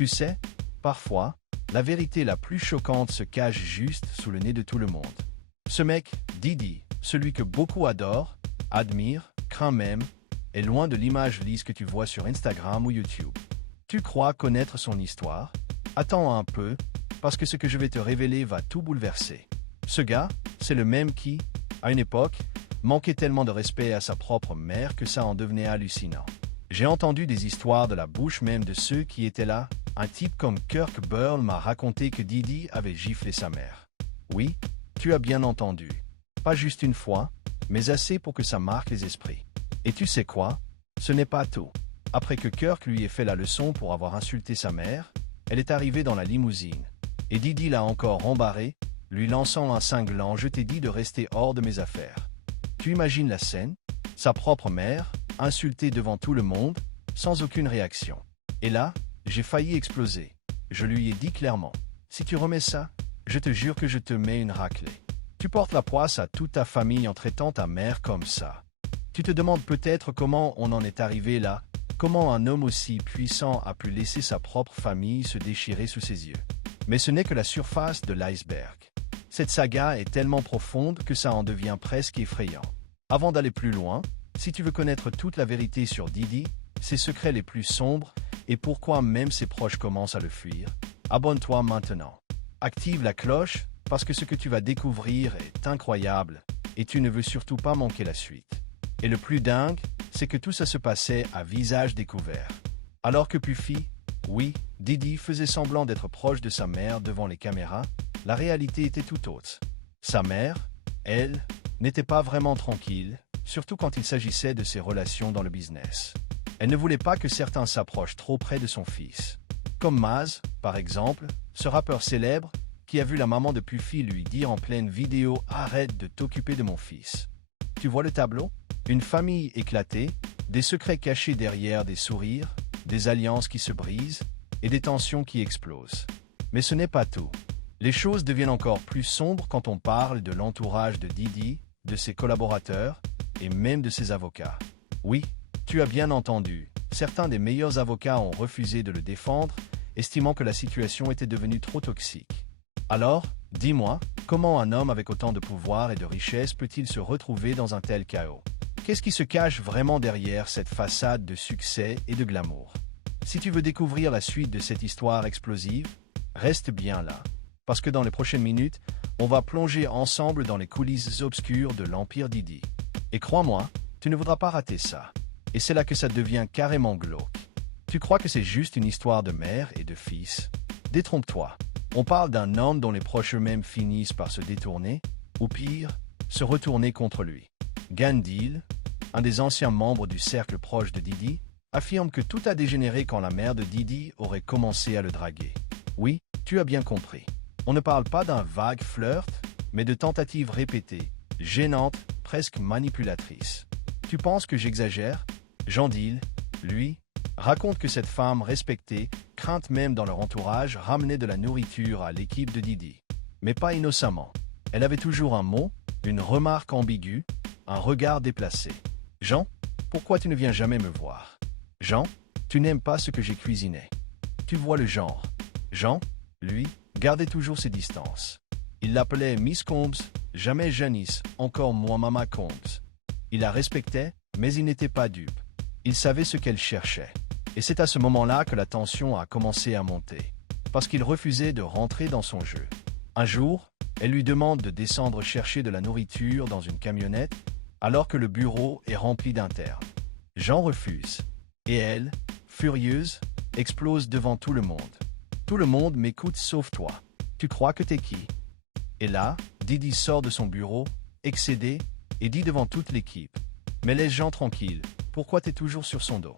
Tu sais, parfois, la vérité la plus choquante se cache juste sous le nez de tout le monde. Ce mec, Didi, celui que beaucoup adorent, admirent, craint même, est loin de l'image lisse que tu vois sur Instagram ou YouTube. Tu crois connaître son histoire? Attends un peu, parce que ce que je vais te révéler va tout bouleverser. Ce gars, c'est le même qui, à une époque, manquait tellement de respect à sa propre mère que ça en devenait hallucinant. J'ai entendu des histoires de la bouche même de ceux qui étaient là. Un type comme Kirk Burl m'a raconté que Didi avait giflé sa mère. Oui, tu as bien entendu. Pas juste une fois, mais assez pour que ça marque les esprits. Et tu sais quoi? Ce n'est pas tout. Après que Kirk lui ait fait la leçon pour avoir insulté sa mère, elle est arrivée dans la limousine. Et Didi l'a encore embarré, lui lançant un cinglant. Je t'ai dit de rester hors de mes affaires. Tu imagines la scène? Sa propre mère, insultée devant tout le monde, sans aucune réaction. Et là, j'ai failli exploser. Je lui ai dit clairement, si tu remets ça, je te jure que je te mets une raclée. Tu portes la poisse à toute ta famille en traitant ta mère comme ça. Tu te demandes peut-être comment on en est arrivé là, comment un homme aussi puissant a pu laisser sa propre famille se déchirer sous ses yeux. Mais ce n'est que la surface de l'iceberg. Cette saga est tellement profonde que ça en devient presque effrayant. Avant d'aller plus loin, si tu veux connaître toute la vérité sur Didi, ses secrets les plus sombres, et pourquoi même ses proches commencent à le fuir, abonne-toi maintenant. Active la cloche, parce que ce que tu vas découvrir est incroyable, et tu ne veux surtout pas manquer la suite. Et le plus dingue, c'est que tout ça se passait à visage découvert. Alors que Puffy, oui, Didi faisait semblant d'être proche de sa mère devant les caméras, la réalité était tout autre. Sa mère, elle, n'était pas vraiment tranquille, surtout quand il s'agissait de ses relations dans le business. Elle ne voulait pas que certains s'approchent trop près de son fils. Comme Maz, par exemple, ce rappeur célèbre, qui a vu la maman de Puffy lui dire en pleine vidéo « Arrête de t'occuper de mon fils ». Tu vois le tableau? Une famille éclatée, des secrets cachés derrière des sourires, des alliances qui se brisent et des tensions qui explosent. Mais ce n'est pas tout. Les choses deviennent encore plus sombres quand on parle de l'entourage de Didi, de ses collaborateurs et même de ses avocats. Oui, tu as bien entendu, certains des meilleurs avocats ont refusé de le défendre, estimant que la situation était devenue trop toxique. Alors, dis-moi, comment un homme avec autant de pouvoir et de richesse peut-il se retrouver dans un tel chaos? Qu'est-ce qui se cache vraiment derrière cette façade de succès et de glamour? Si tu veux découvrir la suite de cette histoire explosive, reste bien là, parce que dans les prochaines minutes, on va plonger ensemble dans les coulisses obscures de l'Empire Didi. Et crois-moi, tu ne voudras pas rater ça. Et c'est là que ça devient carrément glauque. Tu crois que c'est juste une histoire de mère et de fils? Détrompe-toi. On parle d'un homme dont les proches eux-mêmes finissent par se détourner, ou pire, se retourner contre lui. Gandil, un des anciens membres du cercle proche de Didi, affirme que tout a dégénéré quand la mère de Didi aurait commencé à le draguer. Oui, tu as bien compris. On ne parle pas d'un vague flirt, mais de tentatives répétées, gênantes, presque manipulatrices. Tu penses que j'exagère? Gandil, lui, raconte que cette femme respectée, crainte même dans leur entourage, ramenait de la nourriture à l'équipe de Didi. Mais pas innocemment. Elle avait toujours un mot, une remarque ambiguë, un regard déplacé. « Jean, pourquoi tu ne viens jamais me voir? Jean, tu n'aimes pas ce que j'ai cuisiné. » Tu vois le genre. Jean, lui, gardait toujours ses distances. Il l'appelait Miss Combs, jamais Janice, encore moins Mama Combs. Il la respectait, mais il n'était pas dupe. Il savait ce qu'elle cherchait. Et c'est à ce moment-là que la tension a commencé à monter. Parce qu'il refusait de rentrer dans son jeu. Un jour, elle lui demande de descendre chercher de la nourriture dans une camionnette, alors que le bureau est rempli d'internes. Jean refuse. Et elle, furieuse, explose devant tout le monde. Tout le monde m'écoute sauf toi. Tu crois que t'es qui? Et là, Didi sort de son bureau, excédé, et dit devant toute l'équipe. Mais laisse Jean tranquille, pourquoi t'es toujours sur son dos?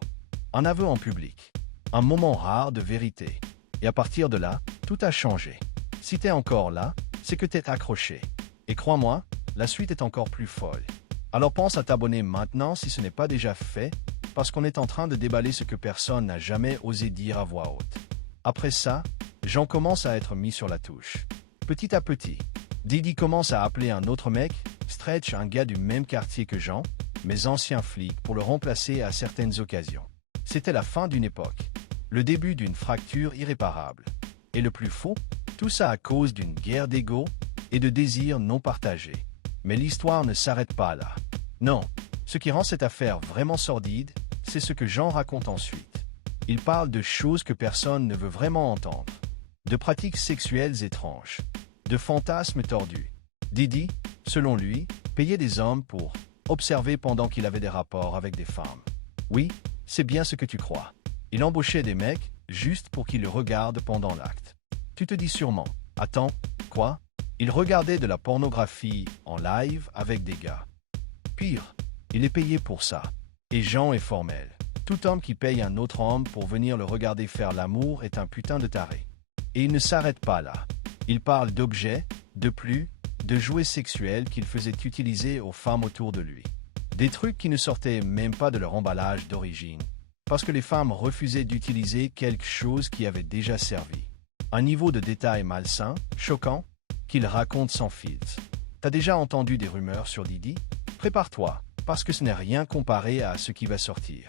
Un aveu en public. Un moment rare de vérité. Et à partir de là, tout a changé. Si t'es encore là, c'est que t'es accroché. Et crois-moi, la suite est encore plus folle. Alors pense à t'abonner maintenant si ce n'est pas déjà fait, parce qu'on est en train de déballer ce que personne n'a jamais osé dire à voix haute. Après ça, Jean commence à être mis sur la touche. Petit à petit, Didi commence à appeler un autre mec, Stretch, un gars du même quartier que Jean, mais ancien flic, pour le remplacer à certaines occasions. C'était la fin d'une époque. le début d'une fracture irréparable. Et le plus faux, tout ça à cause d'une guerre d'ego et de désirs non partagés. Mais l'histoire ne s'arrête pas là. Non, ce qui rend cette affaire vraiment sordide, c'est ce que Jean raconte ensuite. Il parle de choses que personne ne veut vraiment entendre, de pratiques sexuelles étranges, de fantasmes tordus. Didi, selon lui, payait des hommes pour observer pendant qu'il avait des rapports avec des femmes. Oui, c'est bien ce que tu crois. Il embauchait des mecs juste pour qu'ils le regardent pendant l'acte. Tu te dis sûrement, attends, quoi? Il regardait de la pornographie en live avec des gars. Pire, il est payé pour ça. Et Jean est formel. Tout homme qui paye un autre homme pour venir le regarder faire l'amour est un putain de taré. Et il ne s'arrête pas là. Il parle d'objets, de plus, de jouets sexuels qu'il faisait utiliser aux femmes autour de lui. Des trucs qui ne sortaient même pas de leur emballage d'origine, parce que les femmes refusaient d'utiliser quelque chose qui avait déjà servi. Un niveau de détail malsain, choquant, qu'il raconte sans filtre. T'as déjà entendu des rumeurs sur Didi? Prépare-toi, parce que ce n'est rien comparé à ce qui va sortir.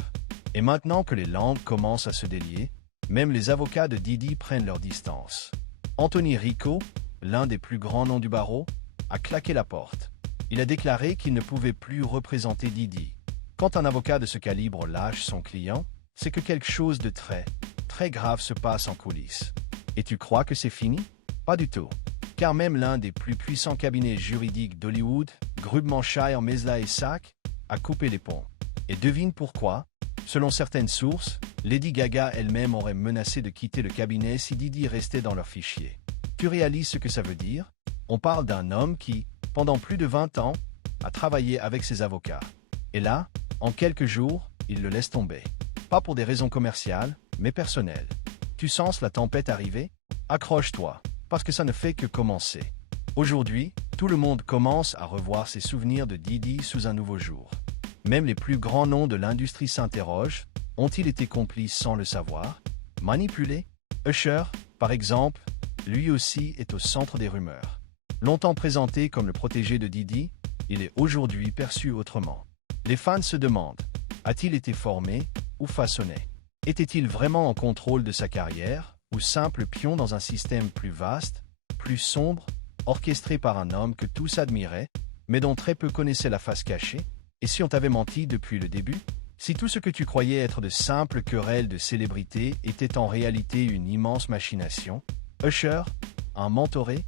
Et maintenant que les langues commencent à se délier, même les avocats de Didi prennent leur distance. Anthony Rico, l'un des plus grands noms du barreau, a claqué la porte. Il a déclaré qu'il ne pouvait plus représenter Didi. Quand un avocat de ce calibre lâche son client, c'est que quelque chose de très, très grave se passe en coulisses. Et tu crois que c'est fini? Pas du tout. Car même l'un des plus puissants cabinets juridiques d'Hollywood, Grubman-Shire, Mesla & Sachs, a coupé les ponts. Et devine pourquoi? Selon certaines sources, Lady Gaga elle-même aurait menacé de quitter le cabinet si Didi restait dans leur fichier. Tu réalises ce que ça veut dire? On parle d'un homme qui, pendant plus de 20 ans, a travaillé avec ses avocats. Et là, en quelques jours, il le laisse tomber. Pas pour des raisons commerciales, mais personnelles. Tu sens la tempête arriver? Accroche-toi, parce que ça ne fait que commencer. Aujourd'hui, tout le monde commence à revoir ses souvenirs de Didi sous un nouveau jour. Même les plus grands noms de l'industrie s'interrogent, ont-ils été complices sans le savoir? Manipulés? Usher, par exemple, lui aussi est au centre des rumeurs. Longtemps présenté comme le protégé de Didi, il est aujourd'hui perçu autrement. Les fans se demandent, a-t-il été formé ou façonné? Était-il vraiment en contrôle de sa carrière ou simple pion dans un système plus vaste, plus sombre, orchestré par un homme que tous admiraient, mais dont très peu connaissaient la face cachée? Et si on t'avait menti depuis le début? Si tout ce que tu croyais être de simples querelles de célébrités était en réalité une immense machination? Usher? Un mentoré?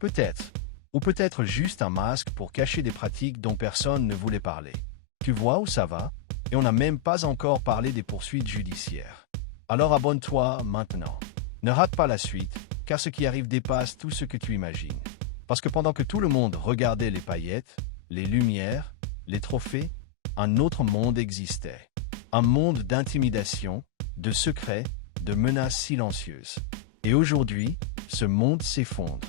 Peut-être. Ou peut-être juste un masque pour cacher des pratiques dont personne ne voulait parler. Tu vois où ça va? Et on n'a même pas encore parlé des poursuites judiciaires. Alors abonne-toi maintenant. Ne rate pas la suite, car ce qui arrive dépasse tout ce que tu imagines. Parce que pendant que tout le monde regardait les paillettes, les lumières, les trophées, un autre monde existait. Un monde d'intimidation, de secrets, de menaces silencieuses. Et aujourd'hui, ce monde s'effondre.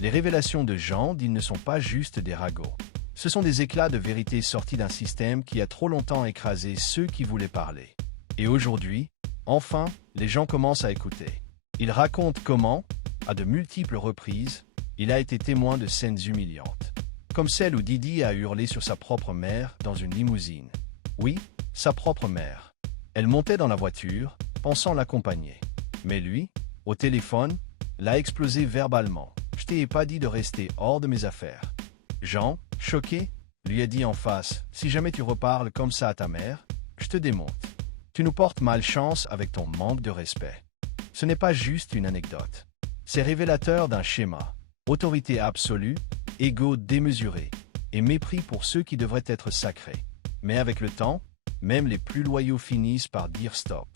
Les révélations de Jean ne sont pas juste des ragots. Ce sont des éclats de vérité sortis d'un système qui a trop longtemps écrasé ceux qui voulaient parler. Et aujourd'hui, enfin, les gens commencent à écouter. Il raconte comment, à de multiples reprises, il a été témoin de scènes humiliantes. Comme celle où Didi a hurlé sur sa propre mère dans une limousine. Oui, sa propre mère. Elle montait dans la voiture, pensant l'accompagner. Mais lui, au téléphone, l'a explosé verbalement. « Je t'ai pas dit de rester hors de mes affaires. » Jean, choqué, lui a dit en face, « Si jamais tu reparles comme ça à ta mère, je te démonte. Tu nous portes malchance avec ton manque de respect. » Ce n'est pas juste une anecdote. C'est révélateur d'un schéma. Autorité absolue, ego démesuré, et mépris pour ceux qui devraient être sacrés. Mais avec le temps, même les plus loyaux finissent par dire stop.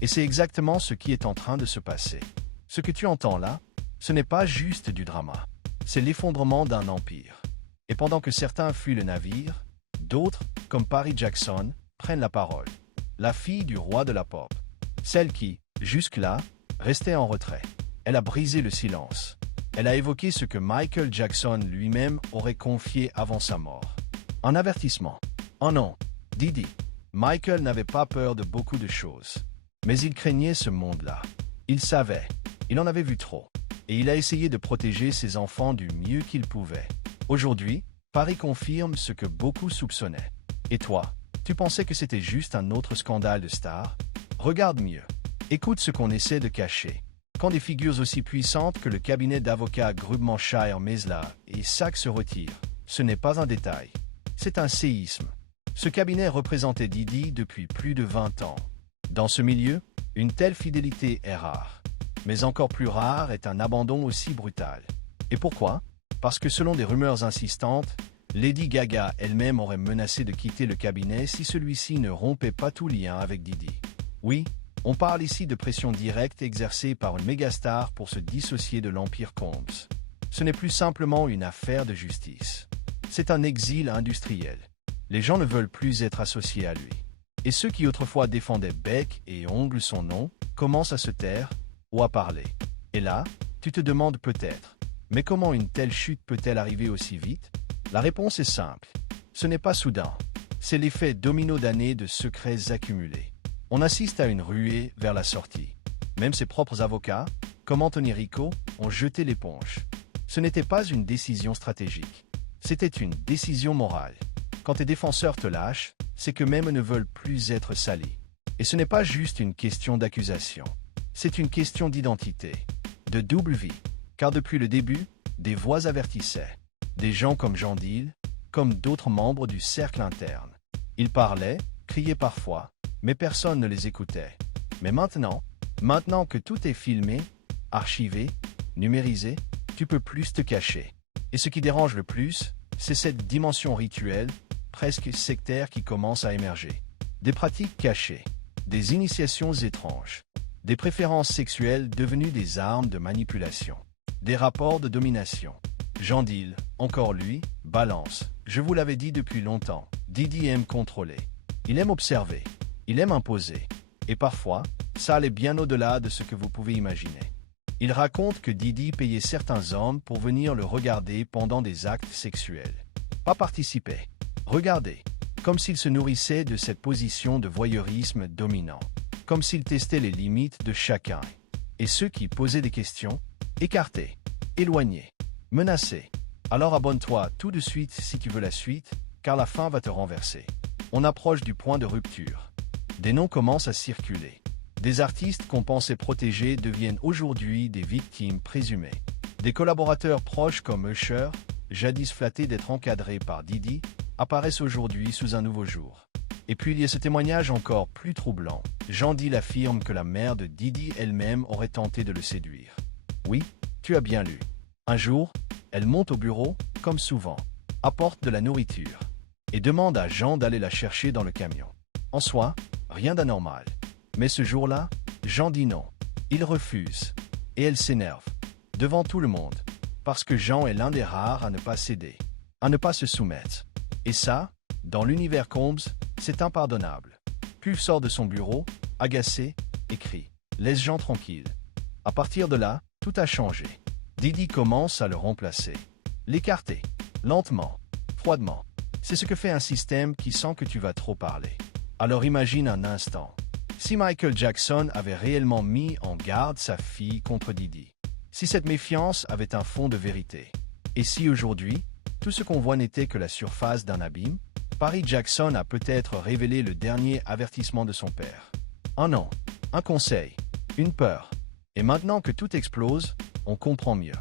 Et c'est exactement ce qui est en train de se passer. Ce que tu entends là, ce n'est pas juste du drama. C'est l'effondrement d'un empire. Et pendant que certains fuient le navire, d'autres, comme Paris Jackson, prennent la parole. La fille du roi de la pop. Celle qui, jusque-là, restait en retrait. Elle a brisé le silence. Elle a évoqué ce que Michael Jackson lui-même aurait confié avant sa mort. Un avertissement. Oh non, Didi. Michael n'avait pas peur de beaucoup de choses. Mais il craignait ce monde-là. Il savait. Il en avait vu trop. Et il a essayé de protéger ses enfants du mieux qu'il pouvait. Aujourd'hui, Paris confirme ce que beaucoup soupçonnaient. Et toi, tu pensais que c'était juste un autre scandale de star? Regarde mieux. Écoute ce qu'on essaie de cacher. Quand des figures aussi puissantes que le cabinet d'avocats Grubman Shire Mesla et Sachs se retirent, ce n'est pas un détail. C'est un séisme. Ce cabinet représentait Didi depuis plus de 20 ans. Dans ce milieu, une telle fidélité est rare. Mais encore plus rare est un abandon aussi brutal. Et pourquoi? Parce que selon des rumeurs insistantes, Lady Gaga elle-même aurait menacé de quitter le cabinet si celui-ci ne rompait pas tout lien avec Didi. Oui, on parle ici de pression directe exercée par une mégastar pour se dissocier de l'Empire Combs. Ce n'est plus simplement une affaire de justice. C'est un exil industriel. Les gens ne veulent plus être associés à lui. Et ceux qui autrefois défendaient bec et ongles son nom commencent à se taire ou à parler. Et là, tu te demandes peut-être, mais comment une telle chute peut-elle arriver aussi vite? La réponse est simple. Ce n'est pas soudain. C'est l'effet domino d'années de secrets accumulés. On assiste à une ruée vers la sortie. Même ses propres avocats, comme Anthony Rico, ont jeté l'éponge. Ce n'était pas une décision stratégique. C'était une décision morale. Quand tes défenseurs te lâchent, c'est qu'eux-mêmes ne veulent plus être salis. Et ce n'est pas juste une question d'accusation. C'est une question d'identité, de double vie. Car depuis le début, des voix avertissaient. Des gens comme Jean Deal, comme d'autres membres du cercle interne. Ils parlaient, criaient parfois, mais personne ne les écoutait. Mais maintenant que tout est filmé, archivé, numérisé, tu peux plus te cacher. Et ce qui dérange le plus, c'est cette dimension rituelle, presque sectaire qui commence à émerger. Des pratiques cachées, des initiations étranges, des préférences sexuelles devenues des armes de manipulation, des rapports de domination. Jean Deal, encore lui, balance. Je vous l'avais dit depuis longtemps, Didi aime contrôler. Il aime observer. Il aime imposer. Et parfois, ça allait bien au-delà de ce que vous pouvez imaginer. Il raconte que Didi payait certains hommes pour venir le regarder pendant des actes sexuels. Pas participer. Regarder. Comme s'il se nourrissait de cette position de voyeurisme dominant. Comme s'il testait les limites de chacun. Et ceux qui posaient des questions, écartés, éloignés, menacés. Alors abonne-toi tout de suite si tu veux la suite, car la fin va te renverser. On approche du point de rupture. Des noms commencent à circuler. Des artistes qu'on pensait protégés deviennent aujourd'hui des victimes présumées. Des collaborateurs proches comme Usher, jadis flattés d'être encadrés par Didi, apparaissent aujourd'hui sous un nouveau jour. Et puis il y a ce témoignage encore plus troublant. Jean Deal affirme que la mère de Didi elle-même aurait tenté de le séduire. Oui, tu as bien lu. Un jour, elle monte au bureau, comme souvent, apporte de la nourriture, et demande à Jean d'aller la chercher dans le camion. En soi, rien d'anormal. Mais ce jour-là, Jean dit non. Il refuse. Et elle s'énerve. Devant tout le monde. Parce que Jean est l'un des rares à ne pas céder. À ne pas se soumettre. Et ça, dans l'univers Combs, c'est impardonnable. Puis sort de son bureau, agacé, et crie « Laisse Jean tranquille ». À partir de là, tout a changé. Didi commence à le remplacer. L'écarter. Lentement. Froidement. C'est ce que fait un système qui sent que tu vas trop parler. Alors imagine un instant. Si Michael Jackson avait réellement mis en garde sa fille contre Didi. Si cette méfiance avait un fond de vérité. Et si aujourd'hui, tout ce qu'on voit n'était que la surface d'un abîme, Paris Jackson a peut-être révélé le dernier avertissement de son père. Un an, un conseil, une peur. Et maintenant que tout explose, on comprend mieux.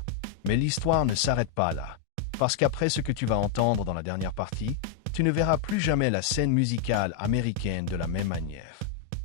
Mais l'histoire ne s'arrête pas là. Parce qu'après ce que tu vas entendre dans la dernière partie, tu ne verras plus jamais la scène musicale américaine de la même manière.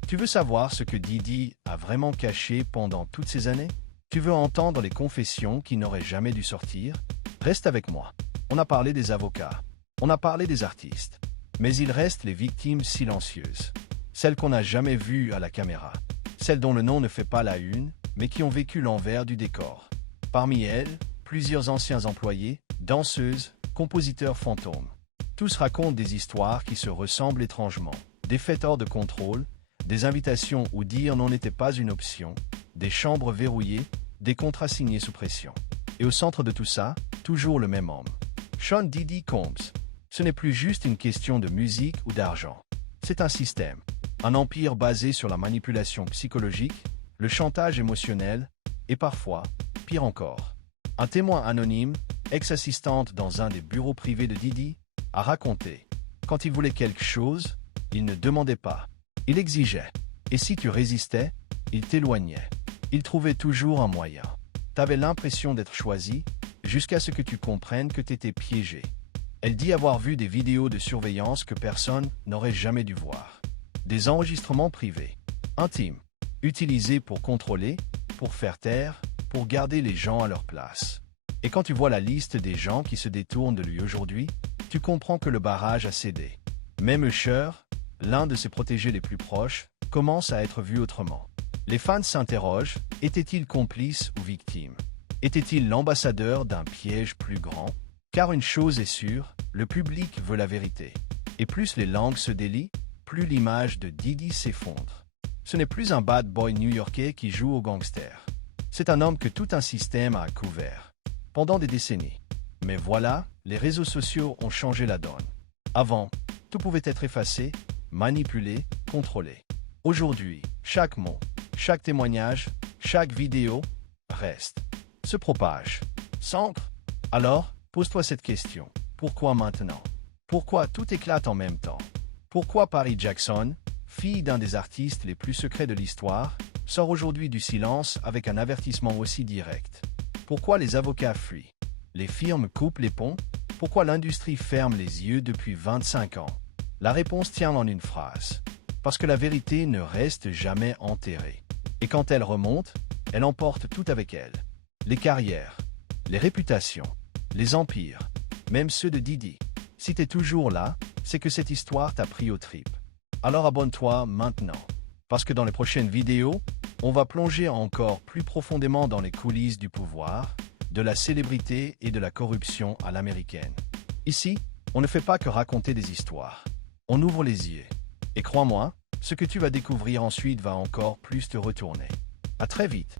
Tu veux savoir ce que Didi a vraiment caché pendant toutes ces années? Tu veux entendre les confessions qui n'auraient jamais dû sortir? Reste avec moi. On a parlé des avocats. On a parlé des artistes. Mais il reste les victimes silencieuses. Celles qu'on n'a jamais vues à la caméra. Celles dont le nom ne fait pas la une, mais qui ont vécu l'envers du décor. Parmi elles, plusieurs anciens employés, danseuses, compositeurs fantômes. Tous racontent des histoires qui se ressemblent étrangement. Des fêtes hors de contrôle, des invitations où dire non n'était pas une option, des chambres verrouillées, des contrats signés sous pression. Et au centre de tout ça, toujours le même homme. Sean Diddy Combs. Ce n'est plus juste une question de musique ou d'argent. C'est un système. Un empire basé sur la manipulation psychologique, le chantage émotionnel, et parfois, pire encore. Un témoin anonyme, ex-assistante dans un des bureaux privés de Didi, a raconté. Quand il voulait quelque chose, il ne demandait pas. Il exigeait. Et si tu résistais, il t'éloignait. Il trouvait toujours un moyen. T'avais l'impression d'être choisi, jusqu'à ce que tu comprennes que t'étais piégé. Elle dit avoir vu des vidéos de surveillance que personne n'aurait jamais dû voir. Des enregistrements privés, intimes, utilisés pour contrôler, pour faire taire, pour garder les gens à leur place. Et quand tu vois la liste des gens qui se détournent de lui aujourd'hui, tu comprends que le barrage a cédé. Même Usher, l'un de ses protégés les plus proches, commence à être vu autrement. Les fans s'interrogent, était-il complice ou victime? Était-il l'ambassadeur d'un piège plus grand? Car une chose est sûre, le public veut la vérité. Et plus les langues se délient, plus l'image de Diddy s'effondre. Ce n'est plus un bad boy new-yorkais qui joue au gangster. C'est un homme que tout un système a couvert pendant des décennies. Mais voilà, les réseaux sociaux ont changé la donne. Avant, tout pouvait être effacé, manipulé, contrôlé. Aujourd'hui, chaque mot, chaque témoignage, chaque vidéo reste, se propage, s'ancre. Alors, pose-toi cette question. Pourquoi maintenant? Pourquoi tout éclate en même temps? Pourquoi Paris Jackson, fille d'un des artistes les plus secrets de l'histoire, sort aujourd'hui du silence avec un avertissement aussi direct? Pourquoi les avocats fuient? Les firmes coupent les ponts? Pourquoi l'industrie ferme les yeux depuis 25 ans? La réponse tient en une phrase. Parce que la vérité ne reste jamais enterrée. Et quand elle remonte, elle emporte tout avec elle. Les carrières, les réputations, les empires, même ceux de Diddy. Si t'es toujours là, c'est que cette histoire t'a pris aux tripes. Alors abonne-toi maintenant. Parce que dans les prochaines vidéos, on va plonger encore plus profondément dans les coulisses du pouvoir, de la célébrité et de la corruption à l'américaine. Ici, on ne fait pas que raconter des histoires. On ouvre les yeux. Et crois-moi, ce que tu vas découvrir ensuite va encore plus te retourner. À très vite.